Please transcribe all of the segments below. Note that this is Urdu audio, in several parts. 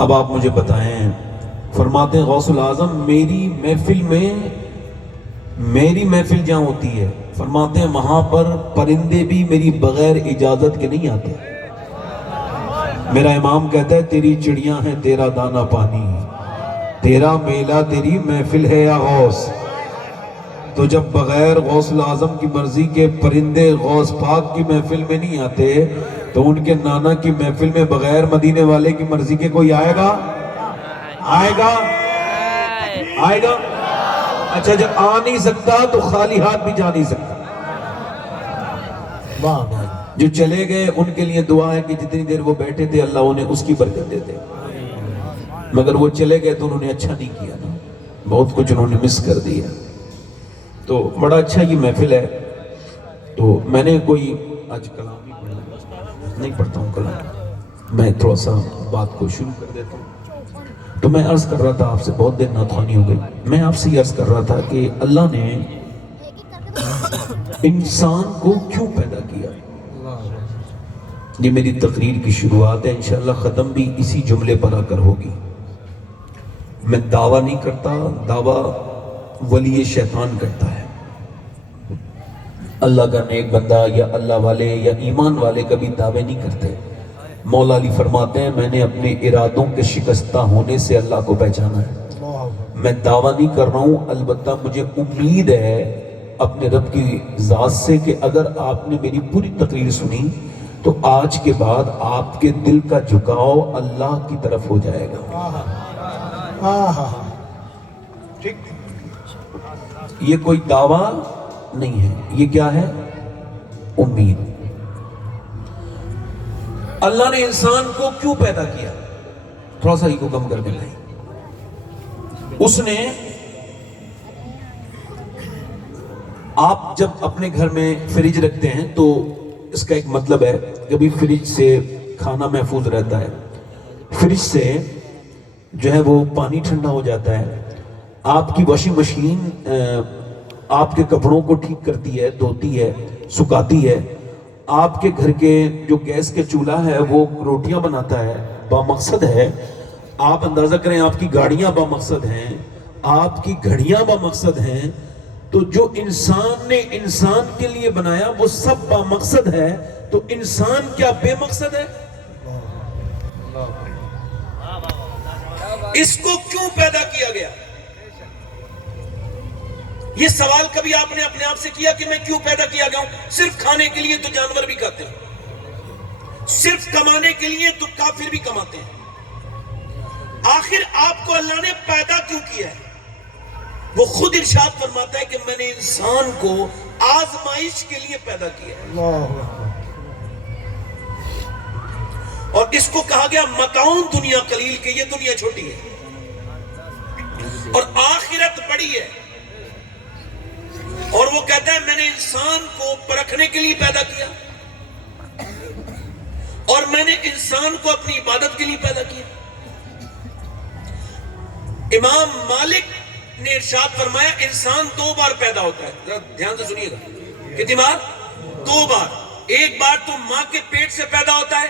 اب آپ مجھے بتائیں، فرماتے ہیں غوث العظم میری محفل جہاں ہوتی ہے، فرماتے ہیں وہاں پر پرندے بھی میری بغیر اجازت کے نہیں آتے۔ میرا امام کہتا ہے تیری چڑیاں ہیں تیرا دانہ پانی، تیرا میلہ تیری محفل ہے یا غوث۔ تو جب بغیر غوث العظم کی مرضی کے پرندے غوث پاک کی محفل میں نہیں آتے تو ان کے نانا کی محفل میں بغیر مدینے والے کی مرضی کے کوئی آئے گا؟ آئے گا؟ آئے گا؟ اچھا جب آ نہیں سکتا تو خالی ہاتھ بھی جا نہیں سکتا۔ جو چلے گئے ان کے لیے دعا ہے کہ جتنی دیر وہ بیٹھے تھے اللہ انہیں اس کی برکت دیتے، مگر وہ چلے گئے تو انہوں نے اچھا نہیں کیا نا، بہت کچھ انہوں نے مس کر دیا۔ تو بڑا اچھا یہ محفل ہے۔ تو میں نے کوئی آج کلام نہیں پڑھتا ہوں، کلام میں تھوڑا سا بات کو شروع کر دیتا ہوں۔ تو میں عرض کر رہا تھا، آپ سے بہت دیر ناتوانی ہو گئی، میں آپ سے یہ عرض کر رہا تھا کہ اللہ نے انسان کو کیوں پیدا کیا۔ یہ میری تقریر کی شروعات ہے، انشاءاللہ ختم بھی اسی جملے پر آ کر ہوگی۔ میں دعویٰ نہیں کرتا، دعویٰ ولی شیطان کرتا ہے۔ اللہ کا نیک بندہ یا اللہ والے یا ایمان والے کبھی دعوے نہیں کرتے۔ مولا علی فرماتے ہیں میں نے اپنے ارادوں کے شکستہ ہونے سے اللہ کو پہچانا ہے۔ میں دعویٰ نہیں کر رہا ہوں، البتہ مجھے امید ہے اپنے رب کی ذات سے کہ اگر آپ نے میری پوری تقریر سنی تو آج کے بعد آپ کے دل کا جھکاؤ اللہ کی طرف ہو جائے گا۔ یہ کوئی دعویٰ نہیں ہے، یہ کیا ہے؟ امید۔ اللہ نے انسان کو کیوں پیدا کیا؟ تھوڑا سا ہی کو کم کر کے لائیں۔ اس نے، آپ جب اپنے گھر میں فریج رکھتے ہیں تو اس کا ایک مطلب ہے کبھی فریج سے کھانا محفوظ رہتا ہے، فریج سے جو ہے وہ پانی ٹھنڈا ہو جاتا ہے، آپ کی واشنگ مشین آپ کے کپڑوں کو ٹھیک کرتی ہے، دھوتی ہے، سکھاتی ہے، آپ کے گھر کے جو گیس کے چولہا ہے وہ روٹیاں بناتا ہے، بامقصد ہے۔ آپ اندازہ کریں آپ کی گاڑیاں بامقصد ہیں، آپ کی گھڑیاں بامقصد ہیں، تو جو انسان نے انسان کے لیے بنایا وہ سب بامقصد ہے، تو انسان کیا بے مقصد ہے؟ اس کو کیوں پیدا کیا گیا؟ یہ سوال کبھی آپ نے اپنے آپ سے کیا کہ میں کیوں پیدا کیا گیا ہوں؟ صرف کھانے کے لیے تو جانور بھی کھاتے ہیں، صرف کمانے کے لیے تو کافر بھی کماتے ہیں، آخر آپ کو اللہ نے پیدا کیوں کیا ہے؟ وہ خود ارشاد فرماتا ہے کہ میں نے انسان کو آزمائش کے لیے پیدا کیا ہے، اور اس کو کہا گیا متاع دنیا قلیل، کہ یہ دنیا چھوٹی ہے اور آخرت بڑی ہے۔ اور وہ کہتا ہے میں نے انسان کو پرکھنے کے لیے پیدا کیا اور میں نے انسان کو اپنی عبادت کے لیے پیدا کیا۔ امام مالک نے ارشاد فرمایا انسان 2 بار پیدا ہوتا ہے، ذرا دھیان سے سنیے گا، کتنی بار؟ 2 بار۔ ایک بار تو ماں کے پیٹ سے پیدا ہوتا ہے،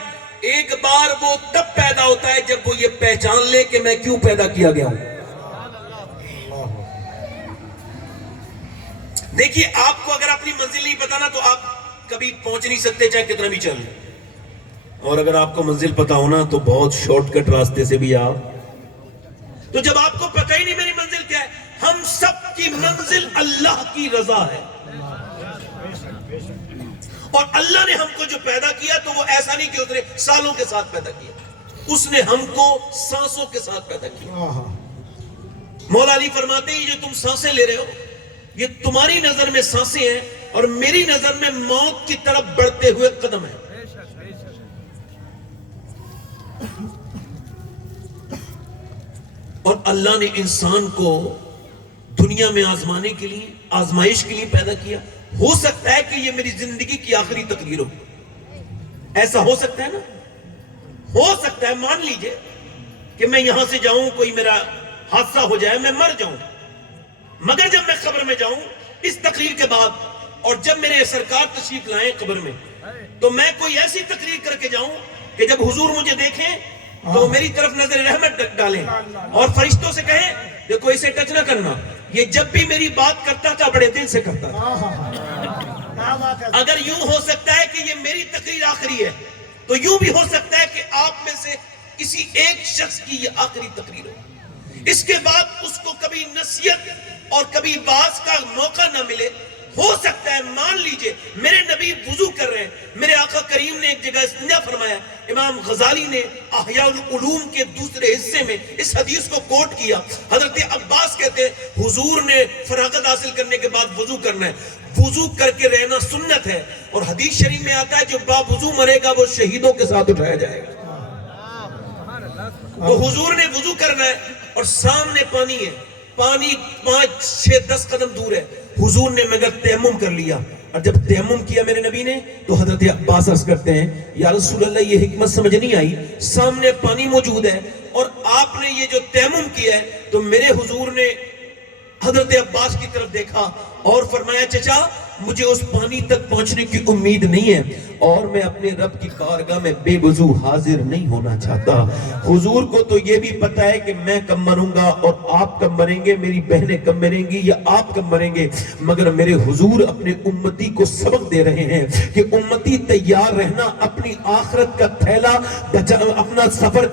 ایک بار وہ تب پیدا ہوتا ہے جب وہ یہ پہچان لے کہ میں کیوں پیدا کیا گیا ہوں۔ دیکھیے آپ کو اگر اپنی منزل نہیں پتا نا تو آپ کبھی پہنچ نہیں سکتے چاہے کتنا بھی چل لیں، اور اگر آپ کو منزل پتا ہونا تو بہت شارٹ کٹ راستے سے بھی آپ، تو جب آپ کو پتہ ہی نہیں میری منزل کیا ہے، ہم سب کی منزل اللہ کی رضا ہے، اور اللہ نے ہم کو جو پیدا کیا تو وہ ایسا نہیں کہ اس نے سالوں کے ساتھ پیدا کیا، اس نے ہم کو سانسوں کے ساتھ پیدا کیا۔ مولا علی فرماتے ہیں جو تم سانسیں لے رہے ہو یہ تمہاری نظر میں سانسیں ہیں اور میری نظر میں موت کی طرف بڑھتے ہوئے قدم ہیں۔ اور اللہ نے انسان کو دنیا میں آزمانے کے لیے، آزمائش کے لیے پیدا کیا۔ ہو سکتا ہے کہ یہ میری زندگی کی آخری تقریر ہو، ایسا ہو سکتا ہے نا، ہو سکتا ہے، مان لیجئے کہ میں یہاں سے جاؤں، کوئی میرا حادثہ ہو جائے، میں مر جاؤں، مگر جب میں قبر میں جاؤں اس تقریر کے بعد، اور جب میرے سرکار تشریف لائیں قبر میں، تو میں کوئی ایسی تقریر کر کے جاؤں کہ جب حضور مجھے دیکھیں تو میری طرف نظر رحمت ڈالیں اور فرشتوں سے کہیں دیکھو اسے ٹچ نہ کرنا، یہ جب بھی میری بات کرتا تھا بڑے دل سے کرتا تھا۔ اگر یوں ہو سکتا ہے کہ یہ میری تقریر آخری ہے تو یوں بھی ہو سکتا ہے کہ آپ میں سے کسی ایک شخص کی یہ آخری تقریر ہو، اس کے بعد اس کو کبھی نصیحت اور کبھی باز کا موقع نہ ملے۔ ہو سکتا ہے مان لیجئے میرے نبی وضو کر رہے ہیں، میرے آقا کریم نے ایک جگہ استنجا فرمایا، امام غزالی نے احیاء العلوم کے دوسرے حصے میں اس حدیث کو کوٹ کیا۔ حضرت عباس کہتے ہیں حضور نے فراغت حاصل کرنے کے بعد وضو کرنا ہے، وضو کر کے رہنا سنت ہے، اور حدیث شریف میں آتا ہے جو با وضو مرے گا وہ شہیدوں کے ساتھ اٹھایا جائے گا۔ تو حضور نے وضو کرنا ہے اور سامنے پانی ہے، پانی 5 6 10 قدم دور ہے، حضور نے مگر تیمم کر لیا، اور جب تیمم کیا میرے نبی نے تو حضرت عباس عرض کرتے ہیں یا رسول اللہ یہ حکمت سمجھ نہیں آئی، سامنے پانی موجود ہے اور آپ نے یہ جو تیمم کیا ہے، تو میرے حضور نے حضرت عباس کی طرف دیکھا اور فرمایا چچا مجھے اس پانی تک پہنچنے کی امید نہیں ہے اور میں اپنے رب کی بارگاہ میں بے وضو حاضر نہیں ہونا چاہتا۔ حضور کو تو یہ بھی پتا ہے کہ میں کب مروں گا اور آپ کب مریں گے، میری بہنیں کب مریں گی یا آپ کب مریں گے، مگر میرے حضور اپنے امتی کو سبق دے رہے ہیں کہ امتی تیار رہنا، اپنی آخرت کا تھیلا اپنا سفر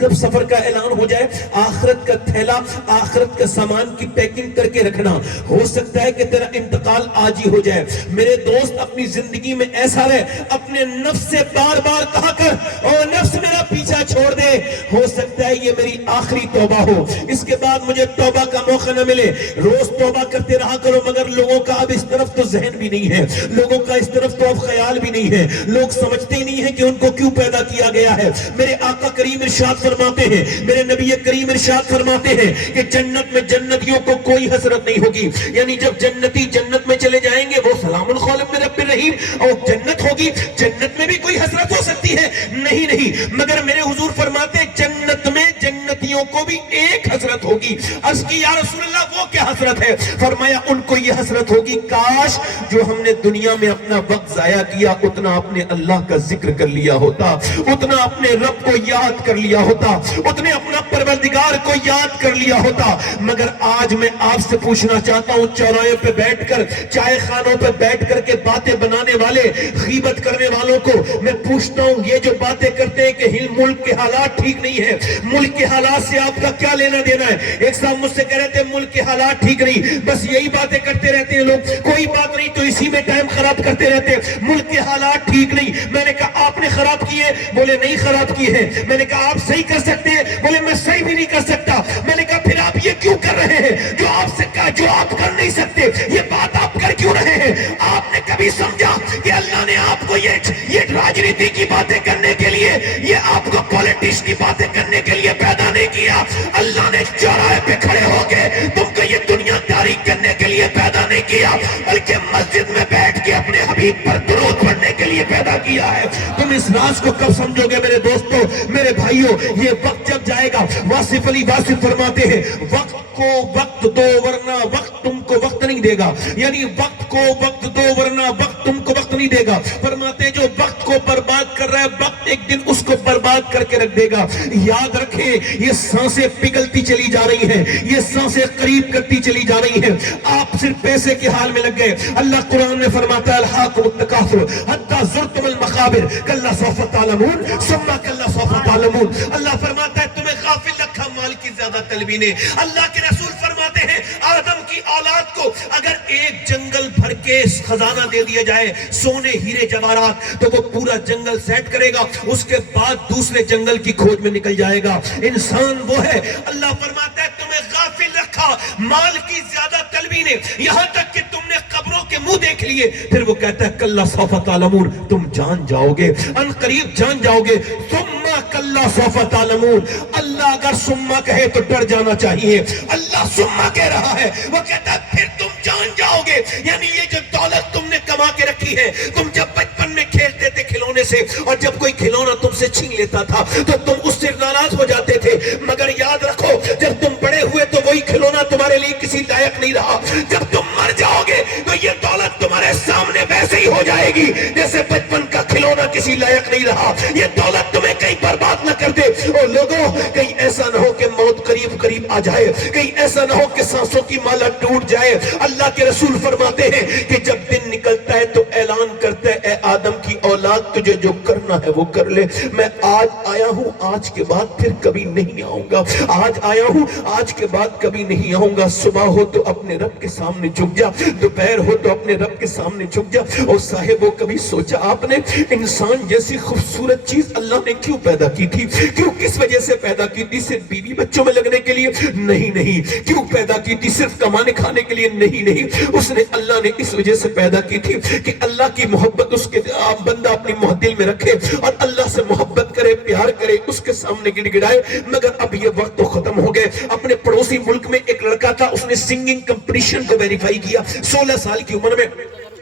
کب سفر کا اعلان ہو جائے، آخرت کا تھیلا آخرت کا سامان کی پیکنگ کر کے رکھنا، ہو سکتا ہے کہ تیرا انتقال آج ہی ہو جائے۔ میرے دوست اپنی زندگی میں ایسا رہے، اپنے نفس سے بار بار کہا کر اور نفس میرا پیچھا چھوڑ دے، ہو سکتا ہے یہ میری آخری توبہ ہو، اس کے بعد مجھے توبہ کا موقع نہ ملے۔ روز توبہ کرتے رہا کرو، مگر لوگوں کا اب اس طرف تو ذہن بھی نہیں ہے، لوگوں کا اس طرف تو اب خیال بھی نہیں ہے، لوگ سمجھتے ہی نہیں ہیں کہ ان کو کیوں پیدا کیا گیا ہے۔ میرے آقا کریم ارشاد فرماتے ہیں، میرے نبی کریم ارشاد فرماتے ہیں کہ جنت میں جنتیوں کو کوئی حسرت نہیں ہوگی، یعنی جب جنتی جنت میں چلے جائیں گے وہ سلام قولا من رب الرحیم، اور جنت ہوگی، جنت میں بھی کوئی حسرت ہو سکتی ہے؟ نہیں، مگر میرے حضور فرماتے ہیں جنت میں جنتیوں کو بھی ایک حسرت ہوگی۔ عرض کی یا رسول اللہ وہ کیا حسرت ہے؟ فرمایا ان کو یہ حسرت ہوگی کاش جو ہم نے دنیا میں اپنا وقت ضائع کیا اتنا اپنے اللہ کا ذکر کر لیا ہوتا، اتنا اپنے رب کو یاد کر لیا ہوتا، اتنے اپنا پروردگار کو یاد کر لیا ہوتا۔ مگر آج میں آپ سے پوچھنا چاہتا ہوں، چوراہے پہ بیٹھ کر، چائے خانوں پہ بیٹھ کر کے باتیں بنانے والے، غیبت کرنے والوں کو میں پوچھتا ہوں یہ جو باتیں کرتے ہیں کہ ملک کے حالات ٹھیک نہیں ہے، ملک کے حالات سے آپ کا کیا لینا دینا ہے؟ ایک صاحب مجھ سے کہہ رہے تھے ملک کے حالات ٹھیک نہیں، بس یہی باتیں کرتے رہتے ہیں لوگ، کوئی بات نہیں تو اسی میں ٹائم خراب کرتے رہتے ہیں، ملک کے حالات ٹھیک نہیں۔ میں نے کہا آپ نے خراب کیے؟ بولے نہیں خراب کیے ہیں۔ میں نے کہا آپ صحیح کر سکتے ہیں؟ بولے میں صحیح بھی نہیں کر سکتا۔ میں نے کہا پھر آپ یہ کیوں کر رہے ہیں جو آپ سے کہا جو آپ کر نہیں سکتے، یہ بات آپ کر کیوں رہے ہیں؟ آپ نے کبھی سمجھا کہ اللہ نے آپ کو یہ راجنیتی کی باتیں کرنے کے لیے، یہ آپ کو پولیٹکس کی باتیں کرنے کے لیے پیدا نہیں کیا؟ اللہ نے چوراہے پہ کھڑے ہو کے تم کو یہ دنیا داری کرنے کے لیے پیدا نہیں کیا، بلکہ مسجد میں بیٹھ کے اپنے حبیب پر درود پڑھنے کے لیے پیدا کیا ہے۔ تم اس راز کو کب سمجھو گے میرے دوستو، میرے بھائیوں؟ یہ وقت جب جائے گا، واصف علی واصف فرماتے ہیں وقت کو وقت دو ورنہ وقت تم کو وقت نہیں دے گا، یعنی وقت کو وقت دو ورنہ وقت تم کو وقت نہیں دے گا۔ فرماتے ہیں جو وقت کو برباد کر رہا ہے وقت ایک دن اس کو برباد کر کے رکھ دے گا۔ یاد رکھیں یہ سانسیں پگھلتی چلی جا رہی ہیں، یہ سانسیں قریب کرتی چلی جا رہی ہیں، آپ صرف پیسے کے حال میں لگ گئے۔ اللہ قرآن نے فرماتا ہے الہاکم التکاثر حتی زرتم المقابر کلا سوف تعلمون ثم کلا سوف تعلمون۔ اللہ فرماتا ہے تمہیں غافل رکھا مال کی زیادہ طلبی نے۔ اللہ کے رسول فرماتے ہیں آدم کی اولاد کو اگر ایک جنگل بھر کے خزانہ دے دیا جائے سونے ہیرے جواہرات تو وہ پورا جنگل سیٹ کرے گا، اس کے بعد دوسرے جنگل کی کھوج میں نکل جائے گا۔ انسان وہ ہے، اللہ فرماتا ہے تمہیں غافل رکھا مال کی زیادہ طلبی نے، یہاں تک کہ تم نے قبروں کے منہ دیکھ لیے۔ پھر وہ کہتا ہے کلا سوف تعلمون، تم جان جاؤ گے، ان قریب جان جاؤ گے۔ ثم کلا سوف تعلمون، اللہ اگر سما کہے تو ڈر جانا چاہیے، اللہ سما کہہ رہا ہے، وہ کہتا ہے پھر تم جان جاؤ گے۔ یعنی یہ جو دولت تم نے کما کے رکھی ہے، تم جب بچپن میں کھیلتے تھے کھلونے سے اور جب کوئی کھلونا تم سے چھین لیتا تھا تو تم اس سے ناراض ہو جاتے تھے، مگر یاد رکھو جب تم بڑے ہوئے تو وہی کھلونا تمہارے تمہارے لیے کسی لائق نہیں رہا. جب تم مر جاؤ گے تو یہ دولت تمہارے سامنے ویسے ہی ہو جائے گی جیسے بچپن کا کھلونا کسی لائق نہیں رہا. یہ دولت تمہیں کہیں برباد نہ کر دے. او لوگوں، کہیں ایسا نہ ہو کہ موت قریب قریب آ جائے، کہیں ایسا نہ ہو کہ سانسوں کی مالا ٹوٹ جائے. اللہ کے رسول فرماتے ہیں کہ جب دن نکلتا ہے تو اعلان کرتا ہے، اے آدم کی اولاد، تجھے جو کرنا ہے وہ کر لے. میں آج آیا ہوں، آج کے بعد پھر کبھی نہیں آؤں گا. آج آیا ہوں، آج کے بعد کبھی نہیں آؤں گا. صبح ہو تو اپنے رب کے سامنے جھک جا، دوپہر ہو تو اپنے رب کے سامنے جھک جا. اور صاحبوں، کبھی سوچا آپ نے انسان جیسی خوبصورت چیز اللہ نے کیوں پیدا کی تھی؟ کیوں، کس وجہ سے پیدا کی تھی؟ صرف بیوی بچوں میں لگنے کے لیے نہیں. کیوں پیدا کی تھی؟ صرف کمانے کھانے کے لیے نہیں. اس نے، اللہ نے اس وجہ سے پیدا کی تھی کہ اللہ کی محبت اس کے بندہ اپنی دل میں رکھے اور اللہ سے محبت کرے، پیار کرے، اس کے سامنے گڑ گڑائے. مگر اب یہ وقت تو ختم ہو گئے. اپنے پڑوسی ملک میں ایک لڑکا تھا، اس نے سنگنگ کمپٹیشن کو ویریفائی کیا 16 سال کی عمر میں،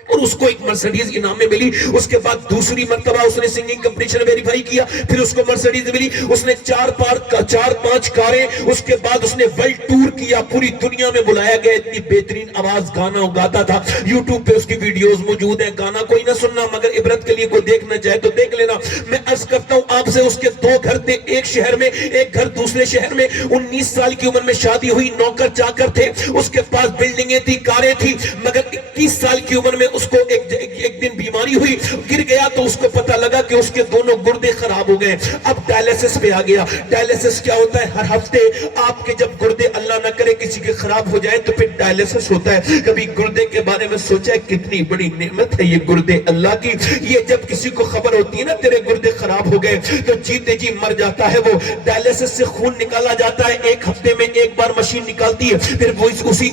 اور اس کو ایک مرسیڈیز انعام میں ملی. اس کے بعد دوسری مرتبہ اس نے سنگنگ کمپٹیشن ویریفائی کیا، پھر اس کو مرسیڈیز ملی. اس نے 4-5 کاریں. اس کے بعد اس نے ورلڈ ٹور کیا، پوری دنیا میں بلایا گیا. اتنی بہترین آواز گانا گاتا تھا. یوٹیوب پہ اس کی ویڈیوز موجود ہیں. گانا کوئی نہ سننا، مگر عبرت کے لیے کوئی دیکھنا چاہے تو دیکھ لینا. میں عرض کرتا ہوں آپ سے، اس کے 2 گھر تھے، ایک شہر میں، ایک گھر دوسرے شہر میں. 19 سال کی عمر میں شادی ہوئی، نوکر چاکر تھے، اس کے پاس بلڈنگیں تھی، کاریں تھی. مگر 21 سال کی عمر میں اس کو ایک دن بیماری ہوئی، گر گیا تو اس کو پتہ لگا کہ اس کے دونوں گردے خراب ہو گئے. اب ڈائلیسس پہ آ گیا. ڈائلیسس کیا ہوتا ہے؟ ہر ہفتے آپ کے جب گردے اللہ نہ کرے کسی کے خراب ہو جائے تو پھر ڈائلیسس ہوتا ہے. کبھی گردے کے بارے میں سوچا ہے کتنی بڑی نعمت ہے یہ گردے اللہ کی. یہ جب کسی کو خبر ہوتی ہے نا تیرے گردے خراب ہو گئے تو جیتے جی مر جاتا ہے. وہ ڈائلیسس سے خون نکالا جاتا ہے، ایک ہفتے میں ایک بار مشین نکالتی ہے، پھر وہ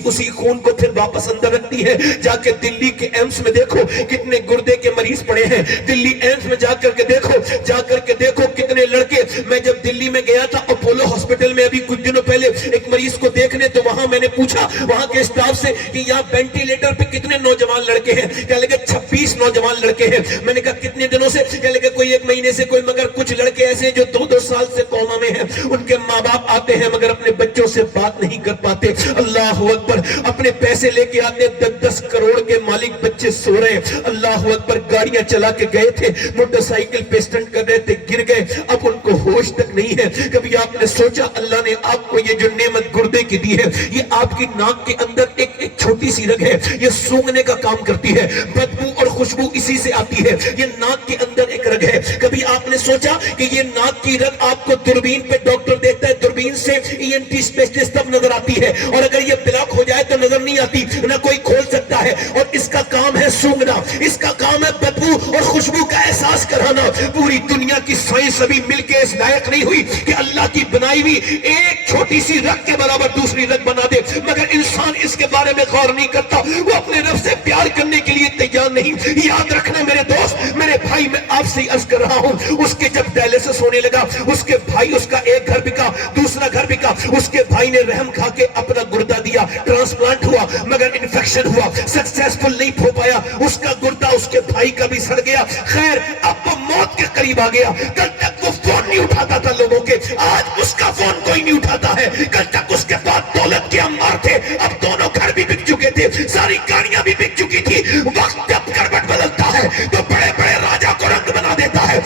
اسی خون کو پھر واپس اندر رکھتی ہے. جا کے دلی کے ایمس میں دیکھو کتنے گردے کے مریض پڑے ہیں. دلی ایمس میں جا کر کے دیکھو کتنے لڑکے. میں جب دلی میں گیا تھا اپولو ہاسپٹل میں ابھی کچھ دنوں پہلے ایک مریض کو دیکھنے، تو وہاں میں نے پوچھا وہاں کے اسٹاف سے کہ یہاں وینٹیلیٹر پہ کتنے نوجوان لڑکے ہیں؟ کہنے لگے 26 نوجوان لڑکے ہیں. میں نے کہا کتنے دنوں سے؟ کہنے لگے کوئی 1 مہینے سے کوئی. مگر کچھ لڑکے ایسے جو 2 سال سے کوما میں ہیں. ان کے ماں باپ آتے ہیں مگر اپنے بچوں سے بات نہیں کر پاتے. اللہ اکبر. اپنے پیسے لے کے آتے، 10 کروڑ کے مالک بچے سو رہے. اللہ اکبر. گاڑیاں چلا کے گئے تھے، موٹر سائیکل پہ اسٹنٹ کر رہے تھے، گر گئے. اب ان کو ہوش تک نہیں ہے. کبھی آپ نے سوچا اللہ نے آپ کو یہ جو نعمت گردے کی دی ہے، یہ آپ کی ناک کے اندر ایک چھوٹی سی رگ ہے، یہ سونگنے کا کام کرتی ہے. بدبو اور خوشبو اسی سے آتی ہے. یہ ناک کے اندر ایک رگ ہے. کبھی آپ نے سوچا کہ یہ ناک کی رگ آپ کو دوربین پہ ڈاکٹر دیکھتا ہے، دوربین سے ENT اسپیشلسٹ تب نظر آتی ہے، اور اگر یہ بلاک ہو جائے تو نظر نہیں آتی، نہ کوئی کھول سکتا ہے. اور اس کا کام ہے سونگنا، اس کا کام ہے بدبو اور خوشبو کا احساس کرانا. پوری دنیا کی سائنس ابھی مل کے اس لائق نہیں ہوئی کہ اللہ کی بنائی ہوئی ایک چھوٹی سی رگ کے برابر دوسری رگ بنا دے. مگر انسان اس کے بارے میں غور نہیں کرتا، وہ اپنے رب سے پیار کرنے کے لیے تیار نہیں. یاد رکھنا میرے دوست، میرے بھائی، میں آپ سے عرض کر رہا ہوں، اس کے جب ڈائلیسس ہونے لگا، اس کے بھائی، اس کا ایک گھر بکا، دوسرا گھر بکا. اس کے بھائی نے رحم کھا کے اپنا گردہ دیا، ٹرانسپلانٹ ہوا، مگر انفیکشن ہوا، سکسیسفل نہیں ہو پایا. اس کا گردہ اس کے بھائی کا بھی سڑ گیا. خیر، اب وہ موت کے قریب آ گیا. کل تک وہ فون نہیں اٹھاتا تھا لوگوں کے، آج اس کا فون کوئی نہیں اٹھاتا ہے. کل تک اس کے بعد دولت کے انبار تھے، اب دونوں گھر بھی بک چکے تھے، ساری گاڑیاں بھی بک چکی تھی. وقت جب کروٹ بدلتا ہے تو بڑے بڑے راجا کو رنگ بنا دیتا ہے.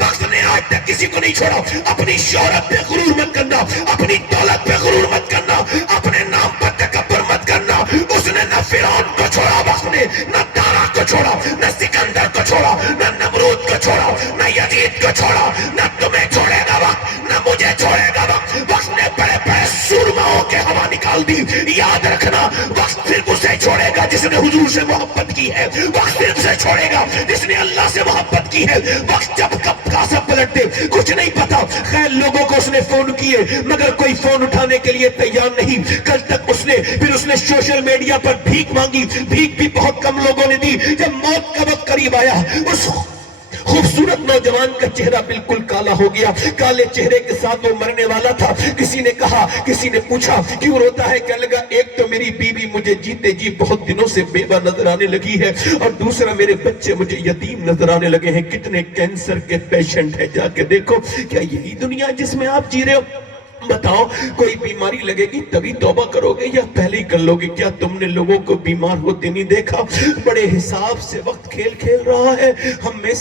وقت نے آج تک کسی کو نہیں چھوڑا. اپنی شہرت پہ غرور مت کرنا، اپنی دولت پہ غرور مت کرنا، اپنے نام پر تکبر مت کرنا. اس نے نہ فرعون کو چھوڑا، وقت نے نہ دارا کو چھوڑا، نہ سکندر کو چھوڑا، نہ نمرود کو چھوڑا، نہ یزید کو چھوڑا. نہ تمہیں چھوڑے گا وقت، نہ مجھے چھوڑے گا وقت. وقت نے بڑے بڑے سورماؤں کے ہوا نکال دی. یاد رکھنا، وقت پھر اسے چھوڑے گا جس نے حضور سے محبت کی ہے. وقت پھر اسے چھوڑے گا جس نے اللہ سے محبت کی ہے. وقت جب کب کا سب پلٹ دے کچھ نہیں پتا. خیر، لوگوں کو اس نے فون کیے مگر کوئی فون اٹھانے کے لیے تیار نہیں. کل تک اس نے سوشل میڈیا پر بھیک مانگی، بھیک بھی بہت کم لوگوں نے دی. جب موت کا وقت قریب آیا، اس خوبصورت نوجوان کا چہرہ بالکل کالا ہو گیا. کالے چہرے کے ساتھ وہ مرنے والا تھا. کسی نے کہا، کسی نے پوچھا کیوں روتا ہے؟ کہنے لگا ایک تو میری بیوی مجھے جیتے جی بہت دنوں سے بیوہ نظر آنے لگی ہے، اور دوسرا میرے بچے مجھے یتیم نظر آنے لگے ہیں. کتنے کینسر کے پیشنٹ ہیں، جا کے دیکھو. کیا یہی دنیا جس میں آپ جی رہے ہو؟ بتاؤ کوئی بیماری لگے گی تبھی توبہ کرو گے یا پہلے ہی کر لو گے؟ کیا تم نے لوگوں کو بیمار ہوتے نہیں دیکھا؟ بڑے حساب سے وقت کھیل کھیل رہا ہے، ہم میں